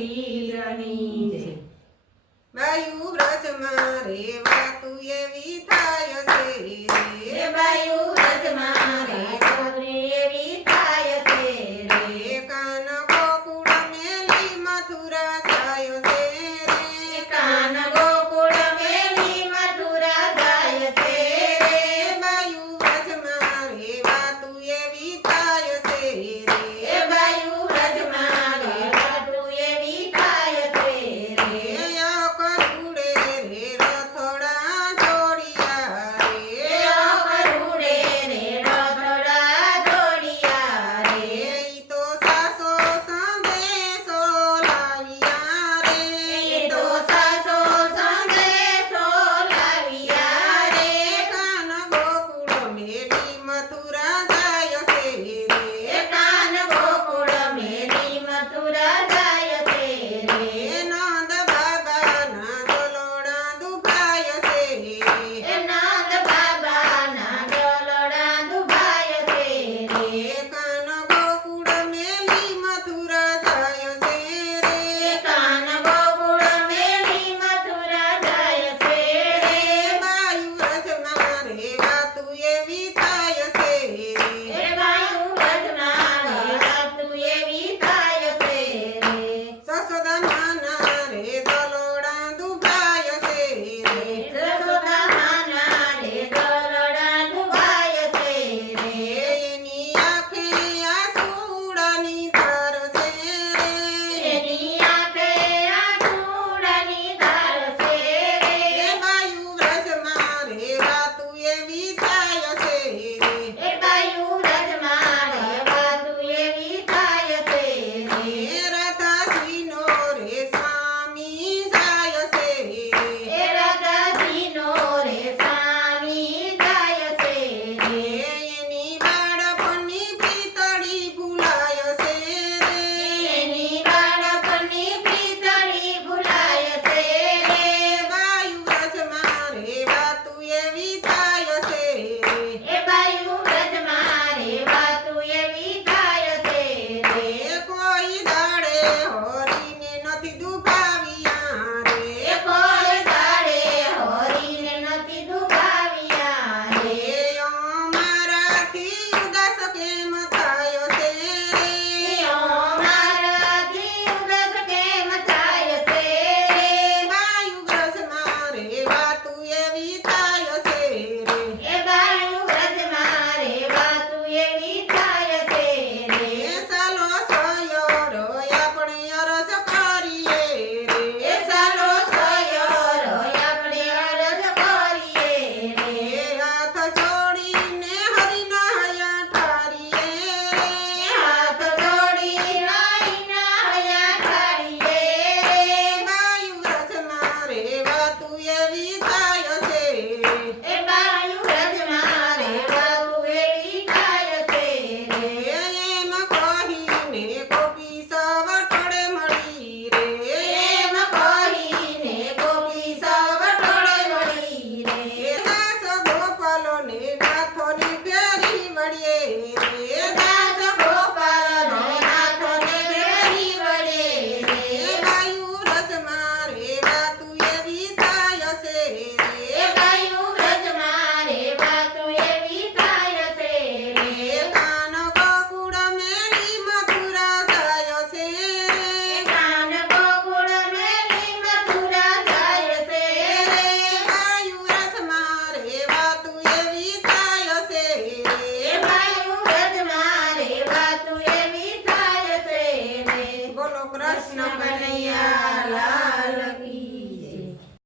વીરની જય. બાયુ વ્રજમાં રેવાતું એવી થાય છે રે બાયુ વ્રજમાં રેવાતું એવી થાય છે રે કાન ગોકુળ મેલી મથુરા જાય છે રે કાન ગોકુળ મેલી મથુરા જાય છે રે બાયુ વ્રજમાં રેવાતું એવી થાય છે રે બાયુ વ્રજમાં રેવાતું એવી થાય છે રે કરુડે રે રથોડા જોડિયા રે કરુડે રે રથડા જોડિયા રે ઈ તો સાસો સંદેશો લાવ્યા રે એ તો સાસો સંદેશો લાવ્યા રે કાન ગોકુળ મેલી મથુરા જાય છે રે કાન ગોકુળ મેલી મથુરા જાય છે રે નંદ બાબાના દલોડા દુભાય છે એ નંદ બાબાના દલોડા દુભાય છે રે કાન ગોકુળ મેલી મથુરા જાય છે રે કાન ગોકુળ મેલી મથુરા જાય છે રે બાયુ વ્રજમાં રેવાતું એવી થાય છે એ બાયુ વ્રજમાં રેવાતું એવી થાય છે સસોદાના રે દલોડા દુભાય છે જશોદા માના રે દલોડા દુભાય છે એની આંખે આસુડાની ધાર છે એની આંખે આંસુડાની ધાર છે રે બાયુ વ્રજમાં રેવાતું એવી થાય છે એ બાયુ વ્રજમાં રેવાતું એવી થાય છે રાધાજીનો રે સ્વામી જાય છે એ રાધાજીનો રે સ્વામી જાય છે એની બાળપણની પિતળી ભૂલાય છે એની બાળપણની પ્રીતળી ભૂલાય છે બાયુ વ્રજમાં રેવાતું એવી થાય છે એ બાયુ વ્રજમાં રેવાતું એવી થાય છે કોઈ દાડે હરીને નથી દુભાવ્યા એ રે કોઈ દાડે હરીને નથી દુભાવ્યા રે મારાથી ઉદાસ કેમ થાય છે મારાથી ઉદાસ કેમ થાય છે બાયુ વ્રજમાં રેવાતું એવી થાય છે એ બાયુ વ્રજમાં રેવાતું એવી થાય છે સાલો સયો આપણે અરજ કરીએ એ સાલો સયો આપણે અરજ કરીએ હાથ જોડીને હરિના હૈયા ઠારીએ હાથ જોડી નાઈના હૈયા ઠારીએ બાયુ વ્રજમાં રેવાતું એવી થાય છે એ બાયુ વ્રજમાં રેવાતું એવી થાય છે એમ કહીને ગોપી સવ ટોળે મળી રે એમ કહીને ગોપી સવ ટોળે મળી રે દાસ ગોપાલોને નાથોની ફેરી વળીએ રે દાસ ગોપાલનો નાથને ફેરી વળે રે બાયુ વ્રજમાં રેવાતું એવી થાય છે એ બાયુ વ્રજમાં રેવાતું એવી થાય છે કાન ગોકુળ મેલી મથુરા જાય છે કાન ગોકુળ મેલી મથુરા જાય છે બાયુ વ્રજમાં રેવાતું એવી થાય છે એ બાયુ વ્રજમાં રેવાતું એવી થાય છે બોલો કૃષ્ણ